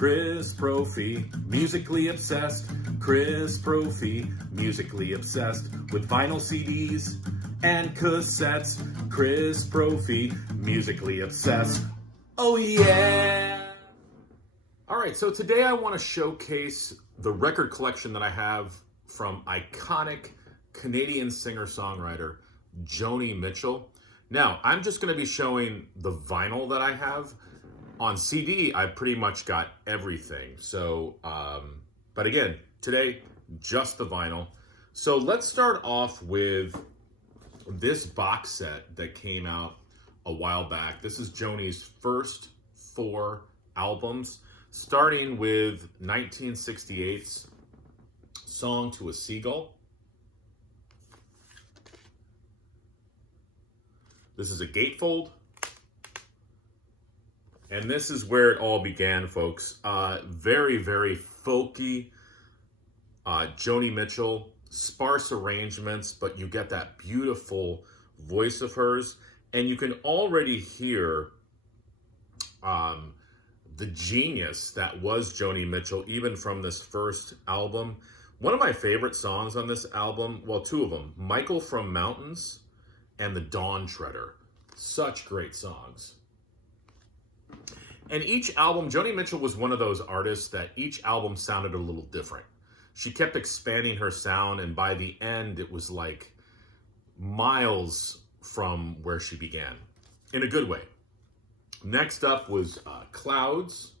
Chris Brophy, musically obsessed. Chris Brophy, musically obsessed with vinyl CDs and cassettes. Chris Brophy, musically obsessed. Oh yeah! Alright, so today I want to showcase the record collection that I have from iconic Canadian singer-songwriter Joni Mitchell. Now, I'm just going to be showing the vinyl that I have. On CD, I pretty much got everything. So, but again, today, just the vinyl. So let's start off with this box set that came out a while back. This is Joni's first 4 albums, starting with 1968's Song to a Seagull. This is a gatefold. And this is where it all began, folks. Very, very folky Joni Mitchell, sparse arrangements, but you get that beautiful voice of hers. And you can already hear the genius that was Joni Mitchell, even from this first album. One of my favorite songs on this album, well, 2 of them, Michael from Mountains and The Dawn Treader. Such great songs. And each album, Joni Mitchell was one of those artists that each album sounded a little different. She kept expanding her sound, and by the end, it was like miles from where she began, in a good way. Next up was Clouds,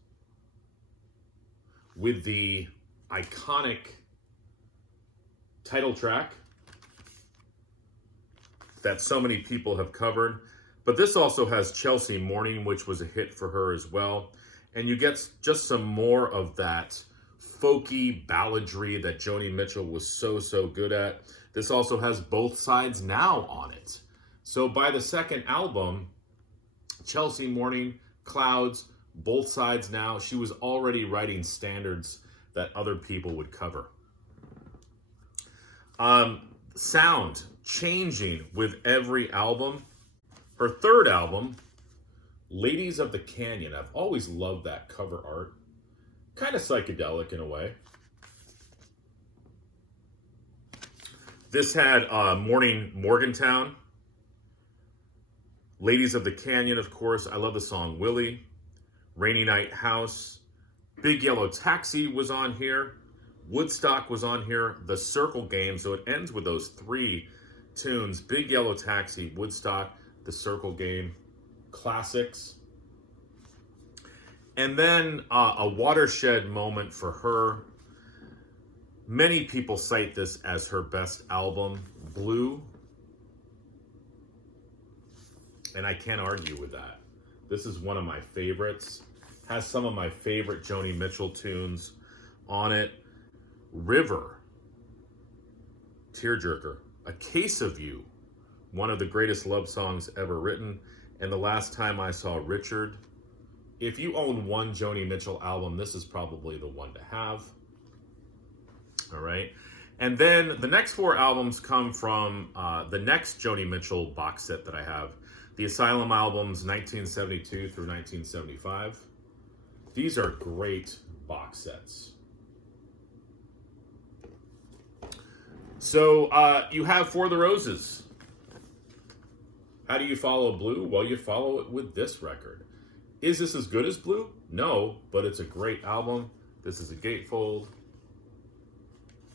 with the iconic title track that so many people have covered. But this also has Chelsea Morning, which was a hit for her as well. And you get just some more of that folky balladry that Joni Mitchell was so good at. This also has Both Sides Now on it. So by the second album, Chelsea Morning, Clouds, Both Sides Now, she was already writing standards that other people would cover. Sound changing with every album. Her third album, Ladies of the Canyon. I've always loved that cover art. Kind of psychedelic in a way. This had Morning Morgantown. Ladies of the Canyon, of course. I love the song Willie. Rainy Night House. Big Yellow Taxi was on here. Woodstock was on here. The Circle Game. So it ends with those 3 tunes. Big Yellow Taxi, Woodstock, The Circle Game, classics. And then a watershed moment for her. Many people cite this as her best album, Blue. And I can't argue with that. This is one of my favorites. Has some of my favorite Joni Mitchell tunes on it. River, Tearjerker, A Case of You, one of the greatest love songs ever written. And The Last Time I Saw Richard. If you own one Joni Mitchell album, this is probably the one to have. All right. And then the next 4 albums come from the next Joni Mitchell box set that I have. The Asylum albums, 1972 through 1975. These are great box sets. So you have For the Roses. How do you follow Blue? Well, you follow it with this record. Is this as good as Blue? No, but it's a great album. This is a gatefold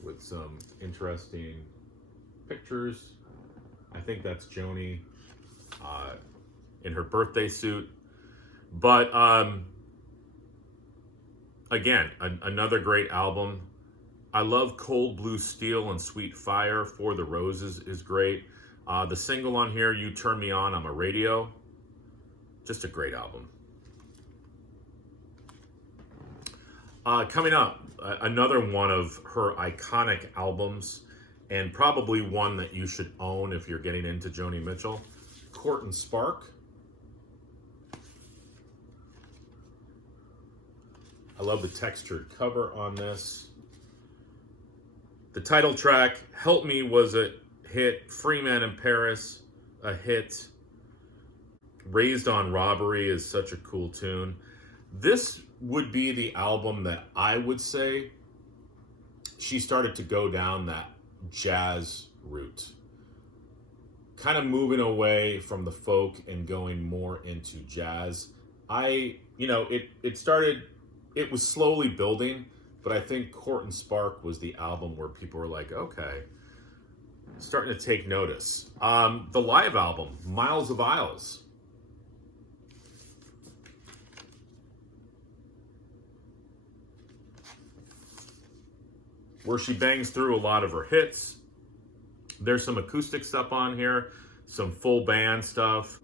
with some interesting pictures. I think that's Joni in her birthday suit. But again, another great album. I love Cold Blue Steel and Sweet Fire. For the Roses is great. The single on here, You Turn Me On, I'm a Radio. Just a great album. Coming up, another one of her iconic albums, and probably one that you should own if you're getting into Joni Mitchell, Courton Spark. I love the textured cover on this. The title track, Help Me, was a hit. Free Man in Paris, a hit. Raised on Robbery is such a cool tune. This would be the album that I would say she started to go down that jazz route, kind of moving away from the folk and going more into jazz. It was slowly building, but I think Courton Spark was the album where people were like, okay, starting to take notice. The live album, Miles of Isles. Where she bangs through a lot of her hits. There's some acoustic stuff on here, some full band stuff.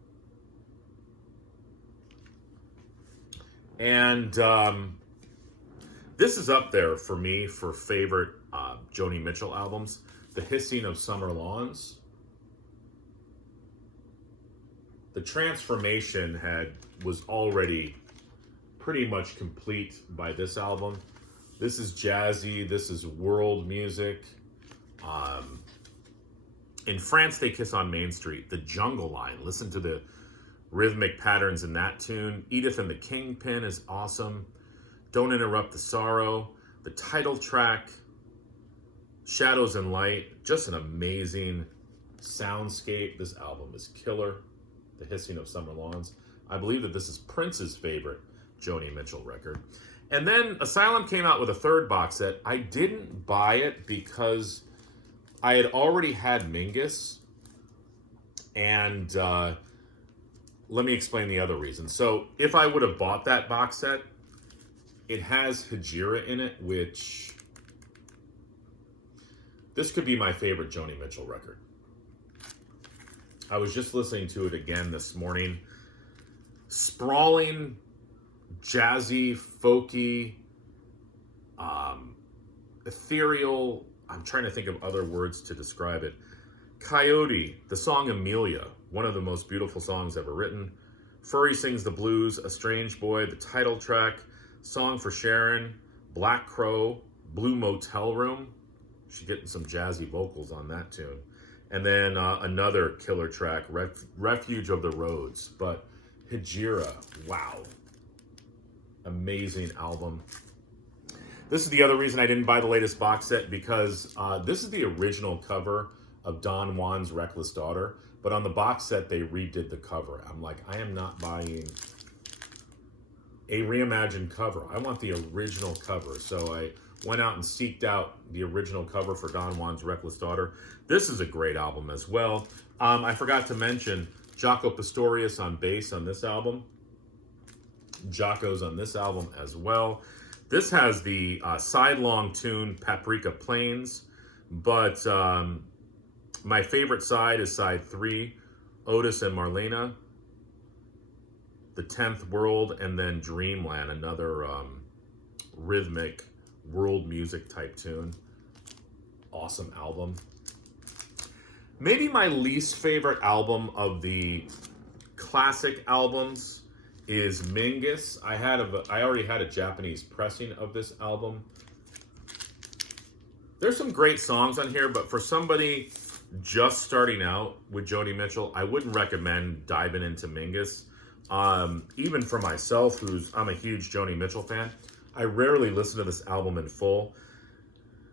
And this is up there for me for favorite Joni Mitchell albums. The Hissing of Summer Lawns. The transformation was already pretty much complete by this album. This is jazzy. This is world music. In France, They Kiss on Main Street. The Jungle Line. Listen to the rhythmic patterns in that tune. Edith and the Kingpin is awesome. Don't Interrupt the Sorrow. The title track, Shadows and Light. Just an amazing soundscape. This album is killer. The Hissing of Summer Lawns. I believe that this is Prince's favorite Joni Mitchell record. And then Asylum came out with a third box set. I didn't buy it because I had already had Mingus. And let me explain the other reason. So if I would have bought that box set, it has Hejira in it, which this could be my favorite Joni Mitchell record. I was just listening to it again this morning. Sprawling, jazzy, folky, ethereal. I'm trying to think of other words to describe it. Coyote, the song Amelia, one of the most beautiful songs ever written. Furry Sings the Blues, A Strange Boy, the title track, Song for Sharon, Black Crow, Blue Motel Room. She's getting some jazzy vocals on that tune. And then another killer track, Refuge of the Roads. But Hejira, wow. Amazing album. This is the other reason I didn't buy the latest box set, because this is the original cover of Don Juan's Reckless Daughter. But on the box set, they redid the cover. I'm like, I am not buying a reimagined cover. I want the original cover. So I went out and seeked out the original cover for Don Juan's Reckless Daughter. This is a great album as well. I forgot to mention Jaco Pastorius on bass on this album. Jaco's on this album as well. This has the side-long tune Paprika Plains, but my favorite side is side 3, Otis and Marlena, The 10th World, and then Dreamland, another rhythmic world music type tune. Awesome album. Maybe my least favorite album of the classic albums is Mingus. I already had a Japanese pressing of this album. There's some great songs on here, but for somebody just starting out with Joni Mitchell, I wouldn't recommend diving into Mingus. Even for myself, I'm a huge Joni Mitchell fan, I rarely listen to this album in full.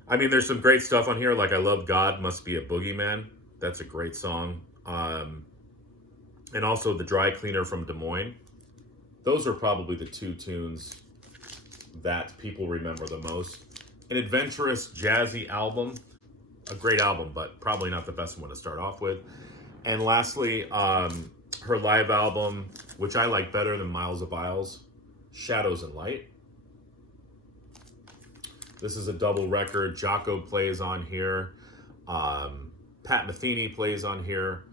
I mean, there's some great stuff on here, like I Love God Must Be a Boogeyman. That's a great song. And also The Dry Cleaner from Des Moines. Those are probably the two tunes that people remember the most. An adventurous, jazzy album. A great album, but probably not the best one to start off with. And lastly, her live album, which I like better than Miles of Isles, Shadows and Light. This is a double record. Jaco plays on here. Pat Metheny plays on here.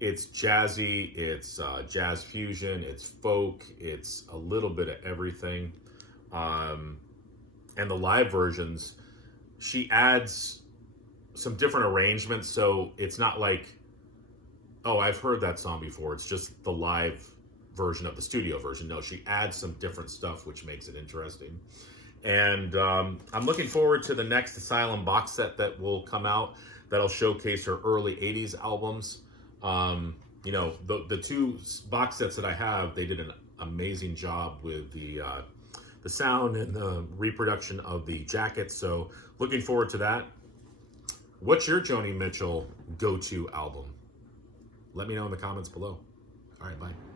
It's jazzy, it's jazz fusion, it's folk, it's a little bit of everything. And the live versions, she adds some different arrangements, so it's not like, oh, I've heard that song before. It's just the live version of the studio version. No, she adds some different stuff, which makes it interesting. And I'm looking forward to the next Asylum box set that will come out that'll showcase her early 80s albums. You know, the two box sets that I have, they did an amazing job with the the sound and the reproduction of the jacket. So looking forward to that. What's your Joni Mitchell go-to album? Let me know in the comments below. All right, bye.